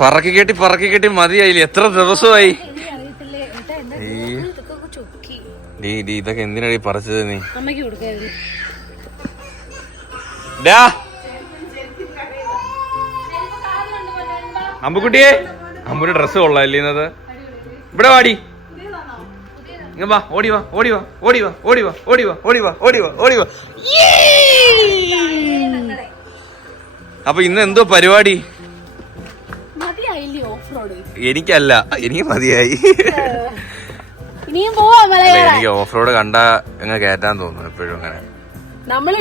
പറക്കി കെട്ടി മതിയായില്ലേ? എത്ര ദിവസമായി? ഇതൊക്കെ എന്തിനാടി പറിച്ചത് നീ? അമ്പുക്കുട്ടിയെ, അമ്പുന്റെ ഡ്രസ്സ് കൊള്ളാല്ലേ ഇന്നത്? ഇവിടെ വാടി, ഇങ്ങ വാ, ഓടിവാ. അപ്പൊ ഇന്ന് എന്തോ പരിപാടി? എനിക്കല്ല, എനിക്ക് മതിയായി. എനിക്ക് ഓഫ് റോഡ് കണ്ട എങ്ങനെ കയറ്റാൻ തോന്നുന്നു എപ്പോഴും അങ്ങനെ. നമ്മൾ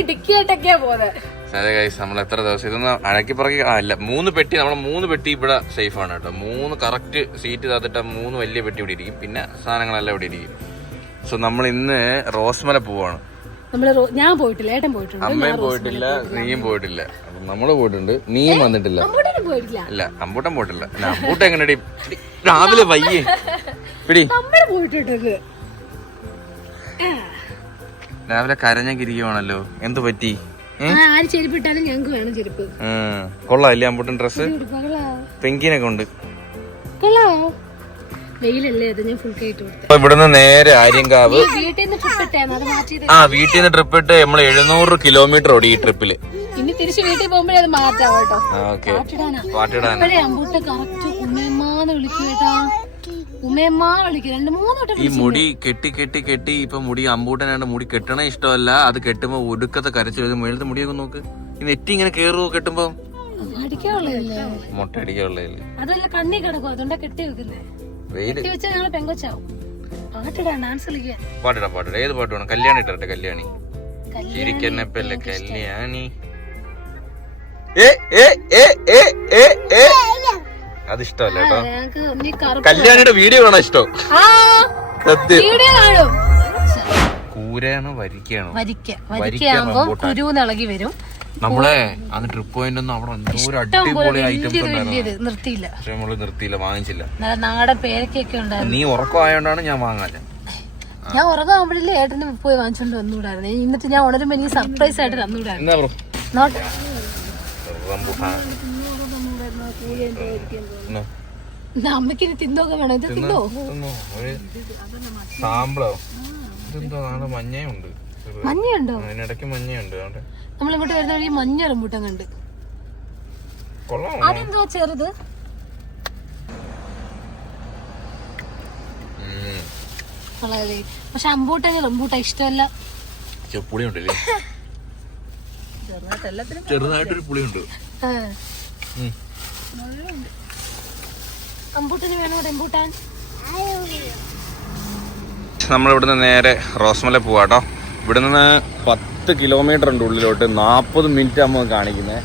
എത്ര ദിവസം ഇതൊന്നും അഴക്കി പറക്കി അല്ല. 3 പെട്ടി, നമ്മളെ 3 പെട്ടി ഇവിടെ സേഫ് ആണ് കേട്ടോ. 3 കറക്റ്റ് സീറ്റ് താത്തിട്ട 3 വലിയ പെട്ടി ഇവിടെ ഇരിക്കും. പിന്നെ സാധനങ്ങളെല്ലാം ഇവിടെ ഇരിക്കും. സോ നമ്മൾ ഇന്ന് റോസ്മല പോവാണ്. ഞാൻ പോയിട്ടില്ല, ഏട്ടൻ പോയിട്ടുണ്ട്. അമ്മയും പോയിട്ടില്ല, നീയും പോയിട്ടില്ല. നമ്മള് പോയിട്ടുണ്ട്, നീയും വന്നിട്ടില്ല. ഇല്ല, അമ്പൂട്ടൻ പോയിട്ടില്ല. അമ്പൂട്ടൻ എങ്ങനെ രാവിലെ വയ്യേ പിടി രാവിലെ കരഞ്ഞിരിക്കുവാണല്ലോ. എന്ത് പറ്റി? കൊള്ളാല്ലേ അമ്പൂട്ടൻ ഡ്രസ്? പെങ്കിനൊക്കെ ഉണ്ട്. ഇവിടുന്ന് നേരെ ആര്യങ്കാവ്. വീട്ടിൽ നിന്ന് ട്രിപ്പ് ഇട്ട് നമ്മൾ 700 കിലോമീറ്റർ ഓടി ഈ ട്രിപ്പില്. ഇനി തിരിച്ച് വീട്ടിൽ പോകുമ്പോഴേ അത് മാറ്റാം കേട്ടോ. പാട്ടിടാൻ ഈ മുടി കെട്ടി ഇപ്പൊ മുടി അമ്പൂട്ടനാണ്ട് മുടി കെട്ടണ ഇഷ്ടമല്ല. അത് കെട്ടുമ്പോ ഒടുക്കത്തെ കരച്ചു വരും. മേളത്തെ മുടിയൊക്കെ നോക്ക്, ഈ നെറ്റി ഇങ്ങനെ കേറുവോ കെട്ടുമ്പോ? മുട്ട അടിക്കാനുള്ളതല്ലേ? അതല്ല, കണ്ണി കിടക്കും, അതുകൊണ്ടാ കെട്ടി വെക്കുന്നേ. പാട്ടിടാ. ഏത് പാട്ട് വേണം? കല്യാണി ഇട്ടേ. കല്യാണി ചിരിക്കന്നപ്പല്ലേ കല്യാണി. അതിഷ്ടമല്ല കേട്ടോ. കല്യാണിയുടെ വീഡിയോ വേണോ ഇഷ്ടം? കൂരയാണോ വരിക്കയാണോ? കുരുന്നിളകി വരും. നമ്മളെ അന്ന് ട്രിപ്പ് പോയിന്റ് ഒന്നും അവിടെ എന്തോ അടിപൊളി ഐറ്റംസ് നിർത്തിയില്ല. പക്ഷെ നമ്മള് നിർത്തിയില്ല, വാങ്ങിച്ചില്ല. നാടൻ പേരക്കൊക്കെ ഉണ്ടായിരുന്നു. നീ ഉറക്കമായോണ്ടാണ് ഞാൻ വാങ്ങാൻ. ഞാൻ ഉറങ്ങാകുമ്പോഴേ ഏട്ടന് പോയി വാങ്ങിച്ചോണ്ട് വന്നുകൂടായിരുന്നു. എന്നിട്ട് ഞാൻ ഉണരുമ്പോ എനിക്ക് സർപ്രൈസ് ആയിട്ട് തന്നുകൂടായിരുന്നു. അമ്മക്ക് തിന്നോക്കെ വേണം. ഇത് തിന്നോ? സാമ്പിളോ? ഇതെന്തോ മഞ്ഞയുണ്ട്. മഞ്ഞയുണ്ടോ? അതിനിടയ്ക്ക് മഞ്ഞയുണ്ട്. നമ്മളിങ്ങോട്ട് വരുന്ന വഴി മഞ്ഞ റംബൂട്ടാൻ കണ്ട്. അതെന്തോ ചെറുത്? പക്ഷെ അമ്പൂട്ടാൻ റംബൂട്ടാൻ ഇഷ്ടമല്ല. പുളിയുണ്ടല്ലേ? ചെറുതായിട്ടൊരു പുളിയുണ്ട്. അമ്പൂട്ടന് വേണോ റംബൂട്ടാൻ? നമ്മളിവിടുന്ന് നേരെ റോസ്മല പോവാട്ടോ. ഇവിടെ നിന്ന് 10 കിലോമീറ്റർ ഉണ്ട് ഉള്ളിലോട്ട്. 40 മിനിറ്റ് ആകുമ്പോൾ കാണിക്കുന്നത്.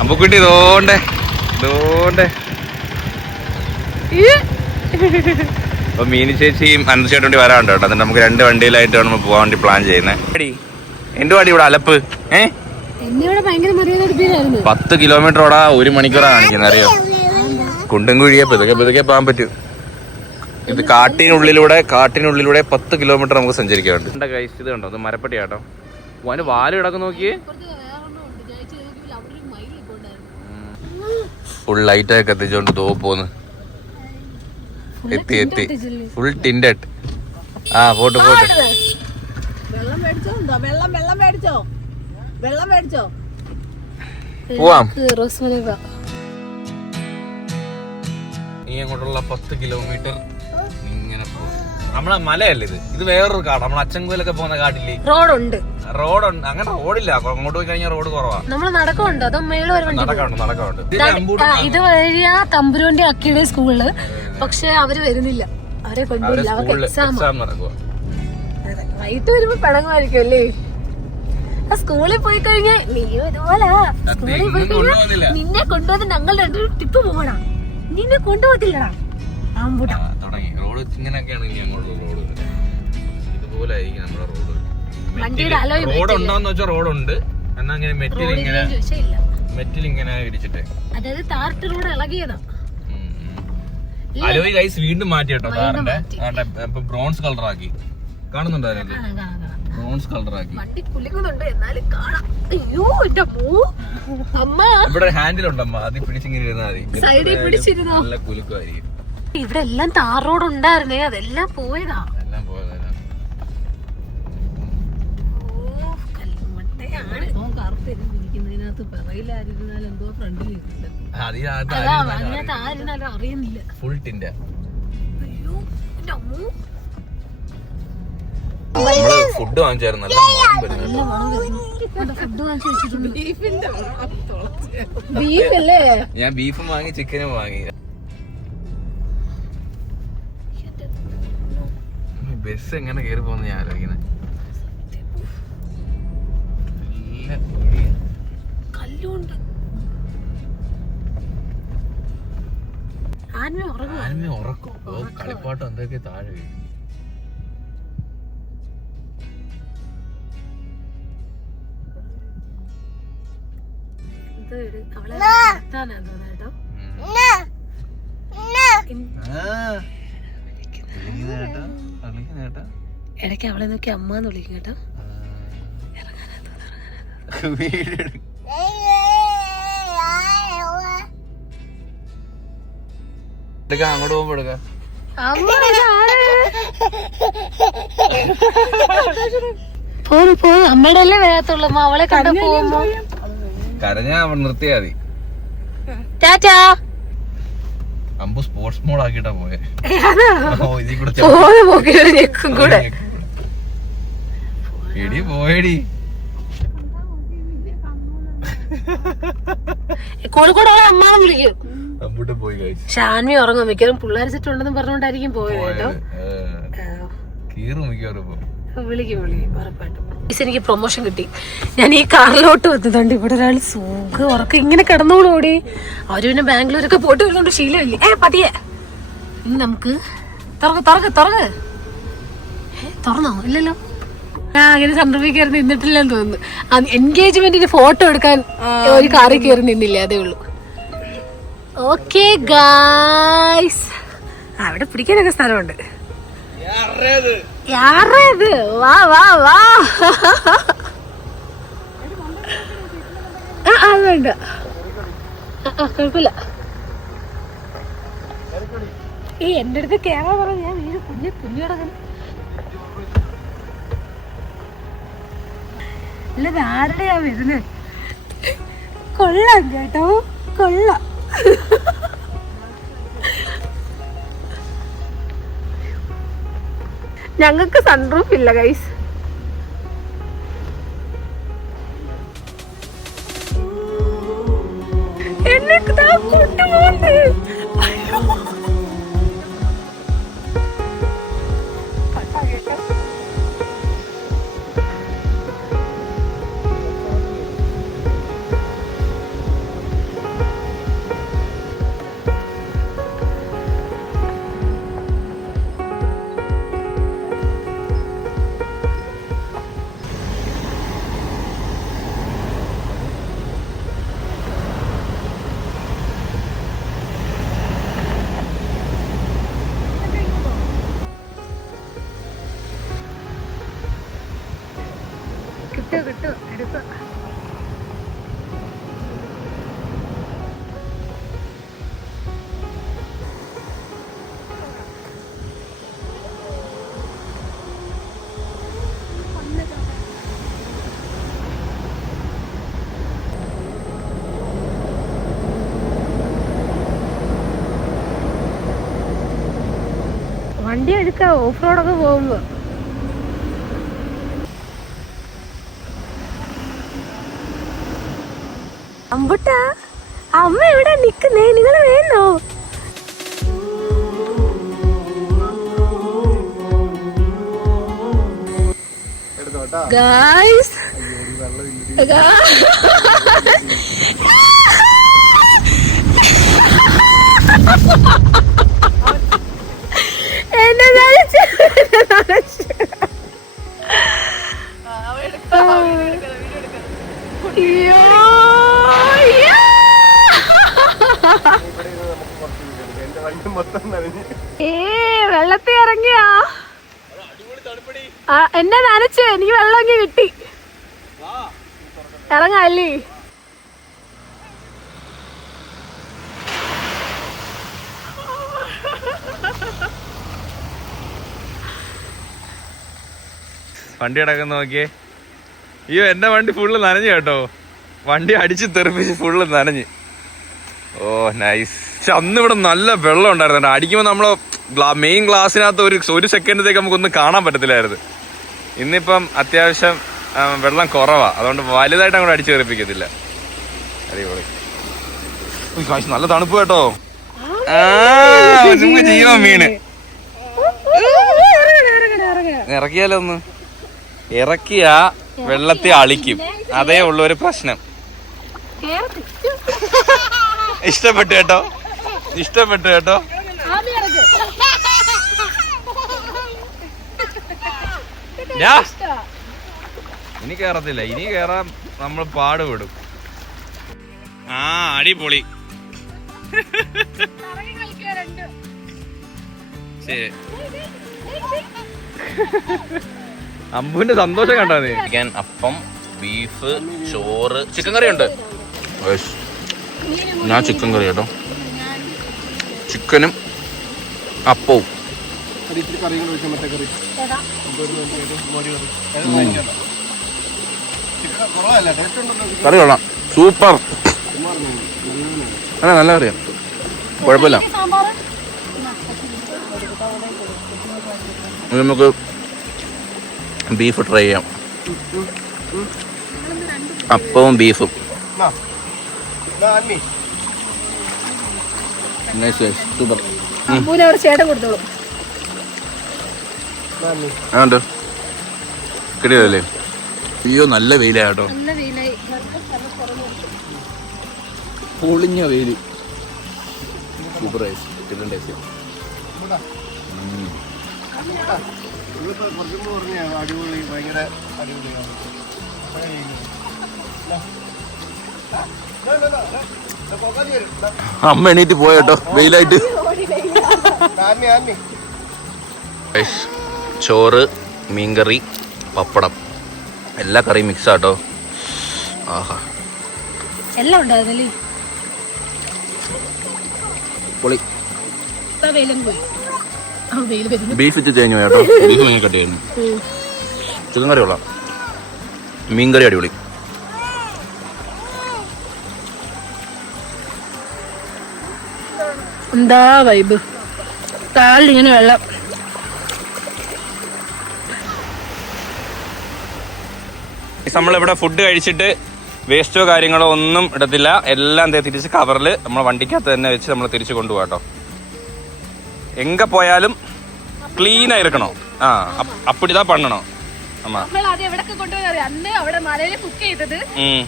അമ്പുക്കുട്ടി ഇതോണ്ടേ അപ്പൊ മീനി ചേച്ചിയും അനന്തചേട്ടൻ വേണ്ടി വരാണ്ട് കേട്ടോ. എന്നിട്ട് നമുക്ക് 2 വണ്ടിയിലായിട്ടാണ് നമ്മൾ പോകാൻ വേണ്ടി പ്ലാൻ ചെയ്യുന്നത്. എന്റെ വാടി ഇവിടെ അലപ്പ് 10 കിലോമീറ്റർ ഓടാ 1 മണിക്കൂറാണ് കാണിക്കുന്നത്. അറിയോ? കുണ്ടും കുഴിയെ പതുക്കെ പോകാൻ പറ്റും. ഇത് കാട്ടിനുള്ളിലൂടെ 10 കിലോമീറ്റർ നമുക്ക് സഞ്ചരിക്കാറുണ്ട്. ഇത് കണ്ടോ, അത് മരപ്പട്ടി ആട്ടോ. അതിന് വാല് കിടക്കും നോക്കിയേ. ഫുൾ ലൈറ്റൊക്കെ എത്തിച്ചോണ്ട് പോന്ന്. എത്തി ഫുൾ ടിൻഡഡ്. പോട്ട് പോവാം. നീ അങ്ങോട്ടുള്ള 10 കിലോമീറ്റർ ഇങ്ങനെ പോകും. നമ്മളെ മലയല്ല ഇത് വേറൊരു കാട്. നമ്മൾ അച്ചൻകോയിലൊക്കെ പോകുന്ന കാട്ടില്ലേ? റോഡുണ്ട്. അങ്ങനെ റോഡില്ല. അങ്ങോട്ട് പോയി കഴിഞ്ഞാൽ റോഡ് കുറവാ. നമ്മൾ നടക്കുന്നുണ്ട്. നടക്കുന്നുണ്ട്. ഇത് വഴിയാ തമ്പുരുവിന്റെ അക്കിയുടെ സ്കൂളില്. പക്ഷെ അവര് വരുന്നില്ല. അവരെ കൊണ്ടുപോയില്ല. അവർക്ക് എക്സാം നടക്കുക. വൈകിട്ട് വരുമ്പോ പടങ്ങുമായിരിക്കും അല്ലേ? സ്കൂളിൽ പോയി കഴിഞ്ഞാൽ നീയും ഇതുപോലെ സ്കൂളിൽ പോയി കഴിഞ്ഞാൽ നിന്നെ കൊണ്ടുവന്ന് ഞങ്ങൾ 2 ടിപ്പ് പോകണം. നിന്നെ കൊണ്ടുപോകത്തില്ലടാ ആമ്പൂട്ടാ. റോഡ് ഇങ്ങനെയൊക്കെയാണ് ഇനി അങ്ങോട്ടുള്ള റോഡ്. ഇതുപോലെ ആയിരിക്കും നമ്മുടെ റോഡ്. റോഡ് ഉണ്ടോന്ന് വെച്ചാൽ റോഡുണ്ട്. എന്നാ ഇങ്ങനെ മെറ്റിൽ ഇങ്ങനെ ഇടിച്ചിട്ട്, അതായത് താർട്ട് റോഡ് ഇളകിയതാ. അലോയ് ഗൈസ് വീണ്ടും മാറ്റി കേട്ടോ. ബ്രോൺസ് കളർ ആക്കി. കാണുന്നുണ്ടോ? ബ്രോൺസ് കളറാക്കി. വണ്ടി കുലുങ്ങുന്നുണ്ട് എന്നാലും കാണാം. അയ്യോ എന്റെ അമ്മ ഇവിടെ ഹാൻഡിലുണ്ടമ്മ, അത് പിടിച്ചിങ്ങനെ ഇരുന്നാ മതി. സൈഡിൽ പിടിച്ചിരുന്നോ? നല്ല കുലുക്കുമായിരിക്കും. ഇവിടെ എല്ലാം താർ റോഡ് ഉണ്ടായിരുന്നേ, അതെല്ലാം പോയതാ. എല്ലാം പോയതാ. ഫുൾ ടിന്റെ നമ്മള് ഫുഡ് വാങ്ങിച്ചായിരുന്നു. ഞാൻ ബീഫും വാങ്ങി ചിക്കനും വാങ്ങി. ബസ് എങ്ങനെ കേറി പോകുന്ന ഞാൻ ആലോചിക്കുന്നത്. കല്ലുണ്ട്. ആൻമ ഉറക്കും. കളിപ്പാട്ടം എന്തൊക്കെ താഴെ വീഴും. ഇടയ്ക്ക് അവളെ നോക്കി അമ്മന്ന് വിളിക്കും കേട്ടോ. അങ്ങോട്ട് പോകുമ്പോ എടുക്കാം. അമ്മയുടെ അല്ലേ വരാത്തുള്ളൂ. അവളെ കണ്ട പോകുമ്പോ കരഞ്ഞാ നിർത്തിയാ മതി. ടാറ്റാ. അമ്പു സ്പോർട്സ് മോഡ് ആക്കിട്ടാ പോയെ. എടി പോയടി. കോഴിക്കോട് അമ്മാന്ന് വിളിക്കും. അമ്പൂട്ട് പോയി കഴിച്ചു. ഷാൻവി ഉറങ്ങും. മിക്കവാറും പിള്ളേർ സെറ്റ് ഉണ്ടെന്ന് പറഞ്ഞോണ്ടായിരിക്കും പോയത് കേട്ടോ. വിളിക്കും ഉറപ്പായിട്ടും. എനിക്ക് പ്രൊമോഷൻ കിട്ടി. ഞാൻ ഈ കാറിലോട്ട് വന്നതുകൊണ്ട് ഇവിടെ ഒരാൾ സുഖം ഉറക്കം ഇങ്ങനെ കിടന്നോളൂടി. അവര് പിന്നെ ബാംഗ്ലൂരൊക്കെ പോയിട്ട് വരുന്നുണ്ട്, ശീലമില്ലേ. പതിയെ ഇനി നമുക്ക് തുറന്നോ? ഇല്ലല്ലോ. അങ്ങനെ സന്ദർഭം കയറി നിന്നിട്ടില്ലെന്ന് തോന്നുന്നു. എൻഗേജ്മെന്റിന് ഫോട്ടോ എടുക്കാൻ ഒരു കാറിൽ കയറി നിന്നില്ല, അതേ ഉള്ളൂ. ഓക്കെ ഗായ്സ്, അവിടെ പിടിക്കാനൊക്കെ സ്ഥലമുണ്ട്. യാറേത് വാ വാ വാ. അത് വേണ്ട, കുഴപ്പമില്ല. ഈ എന്റെ അടുത്ത് കേറാൻ പറഞ്ഞ ഞാൻ വീട് കുഞ്ഞു കിടക്കുന്നു. അല്ലത് ആരുടെയാ വരുന്നത്? കൊള്ളാം കേട്ടോ, കൊള്ളാം. ഞങ്ങൾക്ക് സൺറൂഫ് ഇല്ല ഗൈസ്. എന്നെ കൊണ്ടുപോകുന്നത് കിട്ടോ എടുക്ക. വണ്ടി എടുക്കാം ഓഫ് റോഡൊക്കെ പോകുമ്പോ. അമ്പുട്ടാ, അമ്മ എവിടെ നിക്കുന്നേ? നിങ്ങൾ വേണോ? ഗായ്സ് എന്നെ നനച്ചു. വെള്ളത്തിൽ ഇറങ്ങിയാ എന്നെ നനച്ച് എനിക്ക് വെള്ളം കിട്ടി. ഇറങ്ങല്ലേ? വണ്ടി കിടക്കുന്ന നോക്കിയേ. അയ്യോ എന്റെ വണ്ടി ഫുള്ള് നനഞ്ഞു കേട്ടോ. വണ്ടി അടിച്ച് തെറിപ്പിച്ച് ഫുള്ള് നനഞ്ഞ്. ഓ നൈസ്. പക്ഷെ അന്ന് ഇവിടെ നല്ല വെള്ളം ഉണ്ടായിരുന്നു. അടിക്കുമ്പോൾ നമ്മള് മെയിൻ ഗ്ലാസ്സിനകത്ത് ഒരു സെക്കൻഡത്തേക്ക് നമുക്കൊന്നും കാണാൻ പറ്റത്തില്ലായിരുന്നു. ഇന്നിപ്പം അത്യാവശ്യം വെള്ളം കുറവാ, അതുകൊണ്ട് വലുതായിട്ട് അങ്ങോട്ട് അടിച്ചു തെറിപ്പിക്കത്തില്ല. അടിപൊളി. നല്ല തണുപ്പ് കേട്ടോ. ജീവ മീന് ഇറക്കിയാലോ ഒന്ന്. ഇറക്കിയാ വെള്ളത്തിൽ അളിക്കും, അതേ ഉള്ളൊരു പ്രശ്നം. ഇഷ്ടപ്പെട്ടു കേട്ടോ, ഇഷ്ടപ്പെട്ടു കേട്ടോ. ഇനി കേറത്തില്ല, ഇനി കേറാൻ നമ്മൾ പാടുപെടും. ആ അടിപൊളി. ശരി, അമ്പുവിന്റെ സന്തോഷം കണ്ടാ നീ. ചിക്കൻ, അപ്പം, ബീഫ്, ചോറ്, ചിക്കൻ കറി ഉണ്ട്. ഞാൻ ചിക്കൻ കറി കേട്ടോ, ചിക്കനും അപ്പവും. കറി കൊള്ളാം, സൂപ്പർ. അല്ല നല്ല കറിയാ, കുഴപ്പമില്ല. നമുക്ക് ബീഫ് ട്രൈ ചെയ്യാം. അപ്പവും ബീഫും. സൂപ്പർ. അതുകൊണ്ട് കിട്ടിയതല്ലേ? അയ്യോ നല്ല വെയിലാ കേട്ടോ, പൊളിഞ്ഞ വെയില്. Super rice, chicken taste. അമ്മ എണീറ്റ് പോയട്ടോ വെയിലായിട്ട്. ചോറ്, മീൻകറി, പപ്പടം, എല്ലാ കറിയും മിക്സ് ആട്ടോ. ആഹാ, എല്ലാം ഉണ്ടായിരുന്നല്ലേ? പൊളി. ബീഫ് വെച്ച് തേഞ്ഞു കേട്ടോ. ബീഫ് ഭയങ്കര കട്ട് ചെയ്യുന്നു. ചിക്കൻ കറി കൊള്ളാം, മീൻകറി അടിപൊളി. എന്താ വൈബ്, കാലിങ്ങനെ വെള്ളം. നമ്മളിവിടെ ഫുഡ് കഴിച്ചിട്ട് വേസ്റ്റോ കാര്യങ്ങളോ ഒന്നും ഇടത്തില്ല, എല്ലാം തിരിച്ച് കവറിൽ നമ്മൾ വണ്ടിക്കകത്ത് തന്നെ വെച്ച് നമ്മൾ തിരിച്ചു കൊണ്ടുപോകാം കേട്ടോ. എങ്ക പോയാലും ക്ലീൻ ആയിരിക്കണോ. ആ അപ്പടിതാ പണ്ണണോ അമ്മ. അന്ന് അവിടെ മലയിൽ കുക്ക് ചെയ്തത്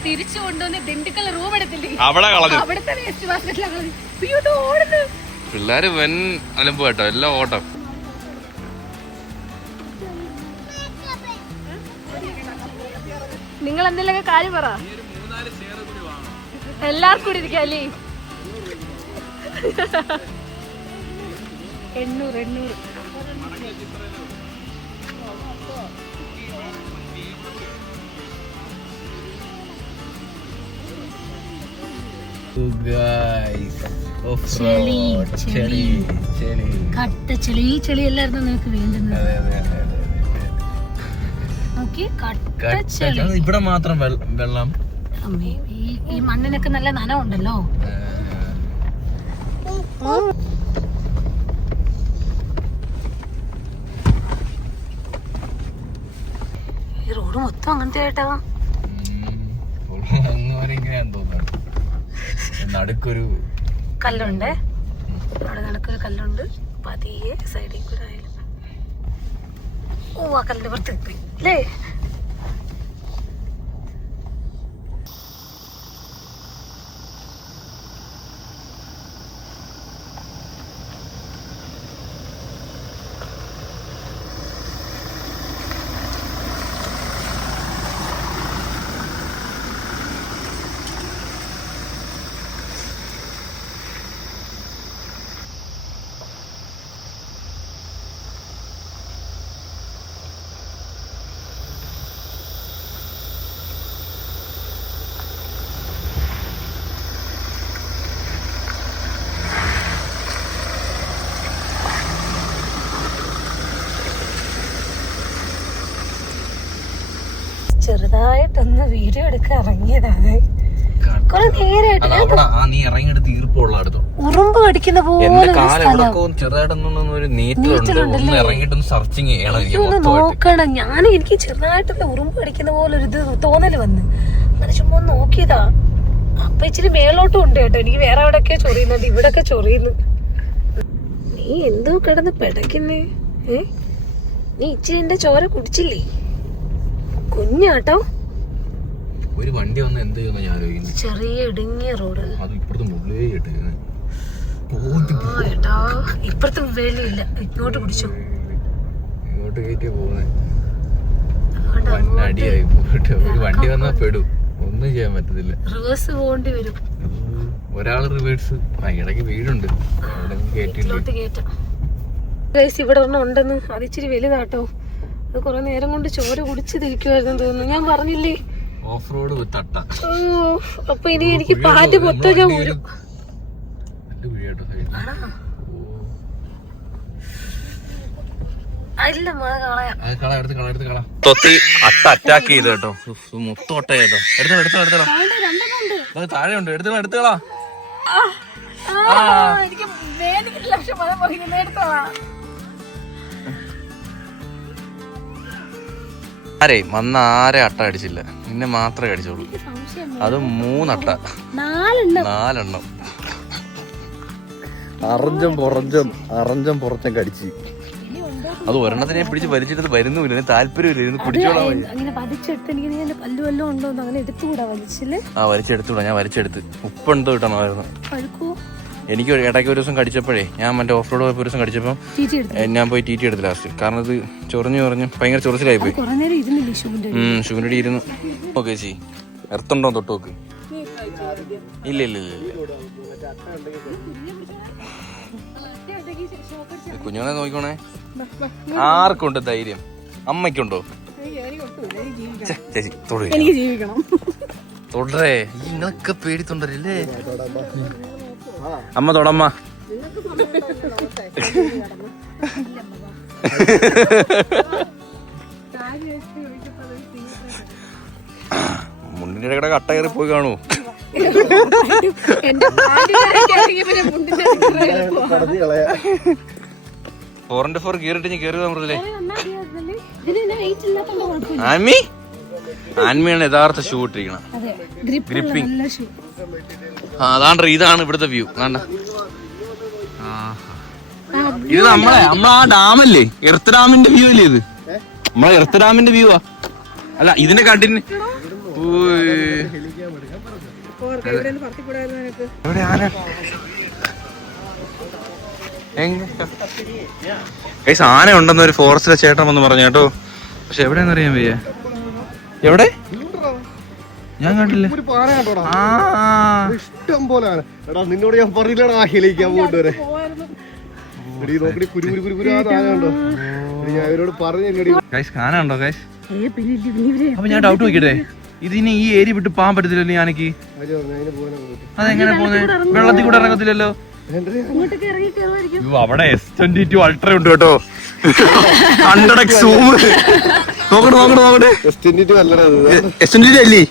തിരിച്ചു കൊണ്ടുവന്ന് ദിണ്ടുക്കൽ റൂം എടുത്തില്ലേ, അവിടെ കളഞ്ഞു. അവിടുത്തെ വേസ്റ്റ് ബാസ്കറ്റിലാണ് പിള്ളേര് വൻ അലമ്പ് കേട്ടോ, എല്ലാം ഓട്ടം. നിങ്ങൾ എന്തെങ്കിലും കാര്യം പറ, എല്ലാവർക്കും കൂടി ഇരിക്കല്ലേ. 800 കട്ട ചെളി എല്ലായിരുന്നു നിനക്ക് വേണ്ടുന്നത്. ഇവിടെ മാത്രം വെള്ളം. ഈ മണ്ണിനൊക്കെ നല്ല നനവുണ്ടല്ലോ. ഈ റോഡ് മൊത്തം അങ്ങനത്തെ ആയിട്ടാ. നടുക്കൊരു കല്ലുണ്ട്, അവിടെ നടുക്കൊരു കല്ലുണ്ട്. പതിയെ സൈഡിൽ കൂടെ ആയാലും ആ കല്ലിന്റെ പുറത്ത് കിട്ടി അല്ലേ? ഒന്ന് വീഡിയോ എടുക്കാൻ ഇറങ്ങിയതാണ്. കൊറേ നേരായിട്ട് നീ ഇറങ്ങിയെടുത്ത് ഈർപ്പുള്ള അടുത്തോ ഉറുമ്പ് കടിക്കുന്ന പോലെ നോക്കണം. ഞാൻ എനിക്ക് ചെറുതായിട്ടൊക്കെ ഉറുമ്പ് കടിക്കുന്ന പോലെ ഒരു ഇത് തോന്നല് വന്ന് അങ്ങനെ ചുമ്മാ നോക്കിയതാ. അപ്പൊ ഇച്ചിരി മേലോട്ടും ഉണ്ട് കേട്ടോ. എനിക്ക് വേറെ എവിടെയൊക്കെ ചൊറിയുന്നുണ്ട്, ഇവിടൊക്കെ ചൊറിയുന്നു. നീ എന്തോ കിടന്ന് പെടക്കുന്നേ? നീ ഇച്ചിരി എന്റെ ചോര കുടിച്ചില്ലേ? കുഞ്ഞാട്ടോ. ഒരു വണ്ടി വന്ന് എന്ത് ചെയ്യുന്ന ഞാൻ ആലോചിക്കുന്നു. ചെറിയ ഇടുങ്ങിയ റോഡ്. അത് ഇപ്പുറത്ത് മുകളിലേ ഏട്ടാ ഇപ്പുറത്തെ വേലിയില്ല, ഇങ്ങോട്ട് പിടിച്ചോ. ഇങ്ങോട്ട് കയറ്റി പോകുന്നേ അടിയായി പോയിട്ട്. ഒരു വണ്ടി വന്നാ പെടും, ഒന്നും ചെയ്യാൻ പറ്റത്തില്ല. റിവേഴ്സ് പോകേണ്ടി വരും. ഒരാള് റിവേഴ്സ് ഇടയ്ക്ക് വീടുണ്ട്, ഇവിടെ ഒരെണ്ണം ഉണ്ടെന്ന്. അത് ഇച്ചിരി വലുതാട്ടോ. അത് കൊറേ നേരം കൊണ്ട് ചോര കുടിച്ച് തിരിക്കുവായിരുന്നു തോന്നുന്നു. ഞാൻ പറഞ്ഞില്ലേ ഓഫ് റോഡ് തട്ട. അപ്പൊ ഇനി എനിക്ക് പാറ്റ് മൊത്തം ഞാൻ ഊരും. തൊത്തി അറ്റാക്ക് ചെയ്ത് കേട്ടോ. മൊത്തം ഒട്ട കേട്ടോ. എടുത്തോളാ താഴെ ഉണ്ട്. എടുത്തോളാ. ആരേ വന്ന ആരെ അട്ട അടിച്ചില്ല, നിന്നെ മാത്രമേ അടിച്ചോളൂ. അത് 3 അട്ട, 4 അറഞ്ചം പുറത്തും കടിച്ച്. അത് ഒരെണ്ണത്തിനെ പിടിച്ച് വലിച്ചിട്ട് വരുന്നില്ല, താല്പര്യമില്ല, പിടിച്ചോളാം. വലിച്ചെടുത്തൂടാ. ഞാൻ വലിച്ചെടുത്ത് ഉപ്പെന്തോ കിട്ടണമായിരുന്നു. എനിക്ക് ഇടയ്ക്ക് ഒരു ദിവസം കടിച്ചപ്പോഴേ, ഞാൻ മറ്റേ ഓഫ് റോഡ് പോയപ്പോ ഒരു ദിവസം കടിച്ചപ്പോ ഞാൻ പോയി ടി എടുത്ത് ലാസ്റ്റ്. കാരണം ഇത് ചൊറിഞ്ഞു ഭയങ്കര ചൊറിച്ചിലായി പോയി. ഷൂവിൻ്റെ ഇരുന്ന് ഓക്കെ ചേച്ചി എർത്തുണ്ടോ തൊട്ട് നോക്ക്. ഇല്ല കുഞ്ഞുങ്ങളെ നോക്കിക്കോണേ. ആർക്കുണ്ട് ധൈര്യം? അമ്മയ്ക്കുണ്ടോ? ചേച്ചി തൊടരേ, നിങ്ങളൊക്കെ പേടി തൊണ്ടരല്ലേ? അമ്മ തൊടമ്മ. മുണ്ടിന്റെ ഇടയ്ക്കിടെ കട്ട കയറി പോയി കാണൂ. 4x4 ഗിയറിട്ട് ഞാൻ കയറി മൃദുലേ. ആൻമിയാണ് യഥാർത്ഥ ഷൂ ഇട്ടിരിക്കണം. ഗ്രിപ്പിംഗ്. അതാണ്ട് ഇതാണ് ഇവിടുത്തെ വ്യൂ. ഇത് നമ്മളാ ഡാമല്ലേ, എർത്ത് ഡാമിന്റെ വ്യൂ അല്ലേ ഇത്? നമ്മളെ എർത്ത് ഡാമിന്റെ വ്യൂ ആ. അല്ല ഇതിന്റെ കണ്ടിന് ആന ഉണ്ടെന്ന് ഒരു ഫോറസ്റ്റിലെ ചേട്ടൻ വന്ന് പറഞ്ഞു കേട്ടോ. പക്ഷെ എവിടെയാന്ന് അറിയാൻ വയ്യ. എവിടെ? ഞാൻ കണ്ടില്ല. ഇഷ്ടം പോലെ നിന്നോട് ഞാൻ പറഞ്ഞില്ലടാ ഹിലിക്കാൻ പോയിട്ട് വരെ. ഞാൻ ഇവരോട് പറഞ്ഞു. അപ്പൊ ഞാൻ ഡൗട്ട് നോക്കിട്ടെ, ഇതിന് ഈ ഏരിയ വിട്ട് പോകാൻ പറ്റത്തില്ലല്ലോ ഞാനക്ക്. അതെങ്ങനെ പോകുന്നത്? വെള്ളത്തിൽ കൂടെ ഇറങ്ങത്തില്ലല്ലോ. അവിടെ S22 അൾട്ര ഉണ്ട് കേട്ടോ. 100x zoom. നോക്കട്ടെ. S22 അല്ലേ?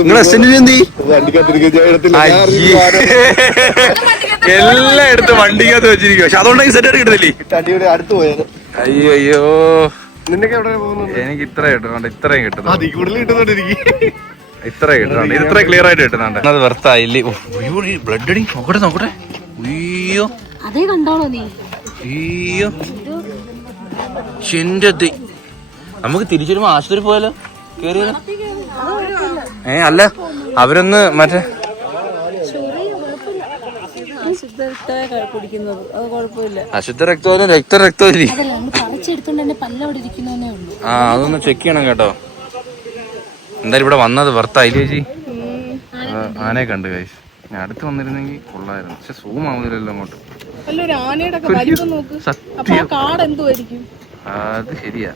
നിങ്ങൾ S22 എന്ത് എല്ലാം എടുത്ത് വണ്ടിക്കകത്ത് വെച്ചിരിക്കും. പക്ഷെ അതുകൊണ്ടെങ്കിൽ സെറ്റ് കിട്ടുന്നില്ലേ? അടുത്ത് പോയത്. അയ്യോ നിനക്ക് എവിടെ പോകുന്നത്? എനിക്ക് ഇത്ര കിട്ടുന്നുണ്ട്, ഇത്രയും കിട്ടുന്നുണ്ട്, ഇത്രയും കിട്ടുന്നുണ്ട്, ഇത്ര ക്ലിയർ ആയിട്ട് കിട്ടുന്നുണ്ട്. അത് വെറുത്തായില്ലേ? ബ്ലഡ് അടി. നോക്കട്ടെ. അയ്യോ അതേ കണ്ടോളൂ നീ. അയ്യോ ചെന്റത്. നമുക്ക് തിരിച്ചു വരുമ്പോ ആശുപത്രി പോയാലോ? കേറിയാലോ? അല്ല അവരൊന്ന് മറ്റേ അശുദ്ധ രക്തവും രക്തരക്തവും അതൊന്ന് ചെക്ക് ചെയ്യണം കേട്ടോ. എന്തായാലും ഇവിടെ വന്നത് വെറുത്തായില്ലേ ചേച്ചി? ആനയെ കണ്ടു കഴിച്ചു. ഞാൻ അടുത്ത് വന്നിരുന്നെങ്കിൽ കൊള്ളായിരുന്നു. പക്ഷെ സൂം ആവുന്നില്ലല്ലോ അങ്ങോട്ട്. സത്യം അത് ശരിയാ.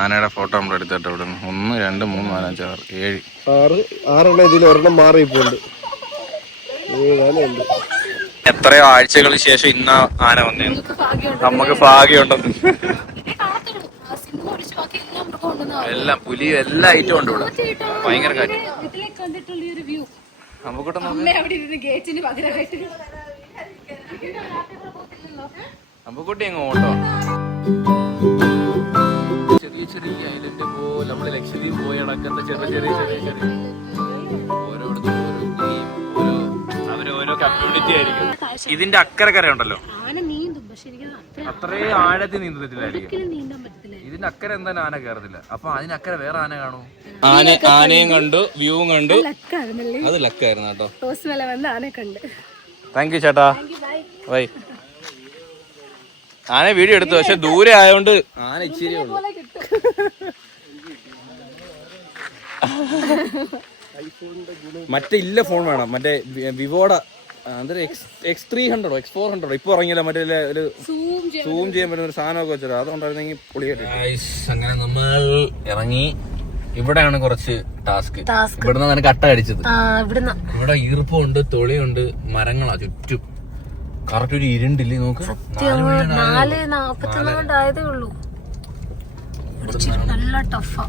ആനയുടെ ഫോട്ടോ നമ്മൾ എടുത്തിട്ട് ഇവിടെ 1 2 3 4 5 6 6 ഇതിൽ ഒരെണ്ണം മാറിയിപ്പോണ്ട്. എത്രയോ ആഴ്ചകൾക്ക് ശേഷം ഇന്ന ആന വന്നേ. നമുക്ക് ഭാഗ്യമുണ്ടെന്ന്. എല്ലാം പുലിയും എല്ലാ ഐറ്റവും ഉണ്ട് ഇവിടെ. ഭയങ്കര കാര്യം. ഇതിലേക്ക് കണ്ടിട്ടുള്ള ഒരു വ്യൂ നമുക്കിട്ട് അവിടെ ഇരുന്ന് ഗേറ്റിന് പകരമായിട്ട് അമ്പുക്കുട്ടി അങ്ങ് ഓട്ടോ. ചെറിയ ചെറിയ ഐലൻഡ് പോലെ നമ്മള് ലക്ഷദ്വീപ് പോയി നടക്കുന്ന ചെറിയ ചെറിയ ചെറിയ ചെറിയ ഓരോരുത്തരും ഓരോ കമ്മ്യൂണിറ്റി ആയിരിക്കും. ഇതിന്റെ അക്കരെ ഉണ്ടല്ലോ, ആന നീന്തും, പക്ഷെ എനിക്ക് അത്രയും ആഴത്തിൽ നീന്തത്തില്ലായിരിക്കും. നീന്താൻ പറ്റത്തില്ല. ഇതിന്റെ അക്കരെ എന്തായാലും ആന കയറത്തില്ല. അപ്പൊ അതിനക്കരെ വേറെ ആന കാണൂ. ആനയും കണ്ടു, വ്യൂവും കണ്ടു. അത് ലക്കായിരുന്നു കേട്ടോ. ആന കണ്ട്. താങ്ക് യു ചേട്ടാ. ബൈ. ആന വീഡിയോ എടുത്തു, പക്ഷെ ദൂരെ ആയോണ്ട് ആന ഇച്ചിരി ഉള്ളു. മറ്റേ ഇല്ല ഫോൺ വേണം, മറ്റേ വിവോയുടെ X300 X400 ഇപ്പൊ ഇറങ്ങിയല്ലോ, മറ്റേ ഒരു സൂം ചെയ്യാൻ പറ്റുന്ന ഒരു സാധനമൊക്കെ വെച്ചോ, അതുകൊണ്ടായിരുന്നെങ്കിൽ പൊളിയായിട്ട്. അങ്ങനെ നമ്മൾ ഇറങ്ങി. ഇവിടെയാണ് കുറച്ച് ടാസ്ക്. ഇവിടുന്ന് അങ്ങനെ കട്ട അടിച്ചത്. ഇവിടെ ഈർപ്പമുണ്ട്, തൊളിയുണ്ട്, മരങ്ങളാ ചുറ്റും. കറക്റ്റ് ഒരു ഇരുണ്ടില്ലേ നോക്ക്. 4:41 ഉള്ളൂ. നല്ല ടഫാ.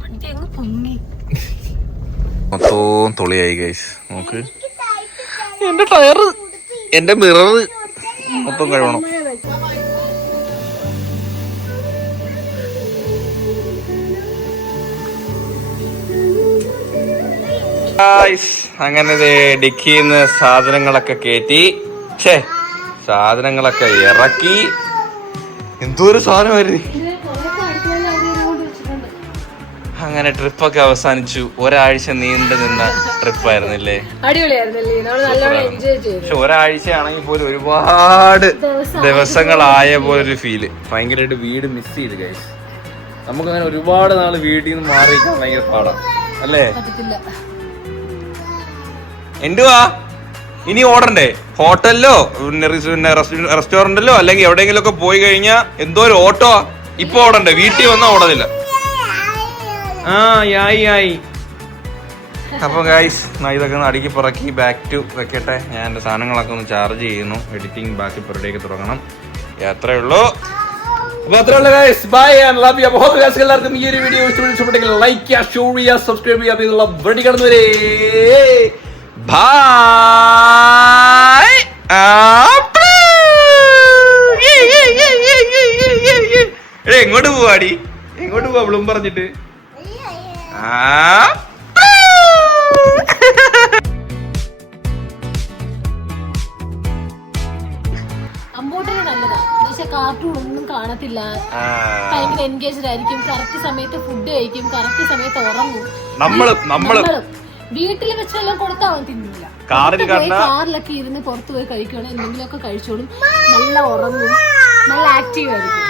വണ്ടി അങ്ങ് പൊങ്ങി. മൊത്തവും തൊളിയായി ഗൈസ്. നോക്ക്, എന്റെ ടയറ്, എന്റെ മിറർ മൊത്തം കഴിയണം. അങ്ങനെ ഡിക്കിന്ന് സാധനങ്ങളൊക്കെ കയറ്റി, സാധനങ്ങളൊക്കെ ഇറക്കി. എന്തോ ഒരു സാധനമായിരുന്നു. അങ്ങനെ ട്രിപ്പൊക്കെ അവസാനിച്ചു. ഒരാഴ്ച നീണ്ടു നിന്ന ട്രിപ്പായിരുന്നില്ലേ? പക്ഷെ ഒരാഴ്ചയാണെങ്കിൽ പോലും ഒരുപാട് ദിവസങ്ങളായ പോലൊരു ഫീല്. ഭയങ്കരമായിട്ട് വീട് മിസ് ചെയ്ത് ഗൈസ്. നമുക്കങ്ങനെ ഒരുപാട് നാള് വീട്ടിൽ നിന്ന് മാറിയിരിക്കാൻ ഭയങ്കര പാടാണ് അല്ലേ? എന്തുവാ ഇനി ഓടണ്ടേ? ഹോട്ടലിലോ റെസ്റ്റോറന്റിലോ അല്ലെങ്കിൽ എവിടെയെങ്കിലും ഒക്കെ പോയി കഴിഞ്ഞാ എന്തോ ഒരു ഓട്ടോ. ഇപ്പൊ ഓടണ്ടേ? വീട്ടിൽ വന്നാ ഓടത്തില്ല. ആയി. അപ്പൊ ഗൈസ്, ഇതൊക്കെ ഒന്ന് അടുക്കി പുറക്കി ബാക്ക് ടു വെക്കട്ടെ. ഞാൻ എന്റെ സാധനങ്ങളൊക്കെ ഒന്ന് ചാർജ് ചെയ്യുന്നു. എഡിറ്റിംഗ് ബാക്കി പെറുടെയൊക്കെ തുടങ്ങണം. അത്രേ ഉള്ളൂ. അപ്പൊ അത്രേ ഉള്ളൂ guys. Bye and love you. അപ്പോൾ എല്ലാവർക്കും ഈ ഒരു വീഡിയോ ഇഷ്ടപ്പെട്ടെങ്കിൽ ലൈക്ക് ചെയ്യുക, ഷെയർ ചെയ്യുക, സബ്സ്ക്രൈബ് ചെയ്യുക. എന്നുള്ള വെടി കടന്നുവരേ. ബൈ. എങ്ങോട്ട് പോവാടി? എങ്ങോട്ട് പോവാ അവളും പറഞ്ഞിട്ട്? അമ്പോട്ടിന് നല്ലതാ. പക്ഷെ കാർട്ടൂൺ ഒന്നും കാണത്തില്ല. ഭയങ്കര എൻഗേജ്ഡ് ആയിരിക്കും. കറക്റ്റ് സമയത്ത് ഫുഡ് കഴിക്കും, കറക്റ്റ് സമയത്ത് ഉറങ്ങും. നമ്മള് വീട്ടിൽ വെച്ചെല്ലാം കൊടുത്താൽ അവൻ തിന്നില്ല. കാറിലൊക്കെ ഇരുന്ന് പുറത്തു പോയി കഴിക്കുകയാണെങ്കിൽ എന്തെങ്കിലുമൊക്കെ കഴിച്ചോളും. നല്ല ഉറങ്ങും, നല്ല ആക്റ്റീവ് ആയിരിക്കും.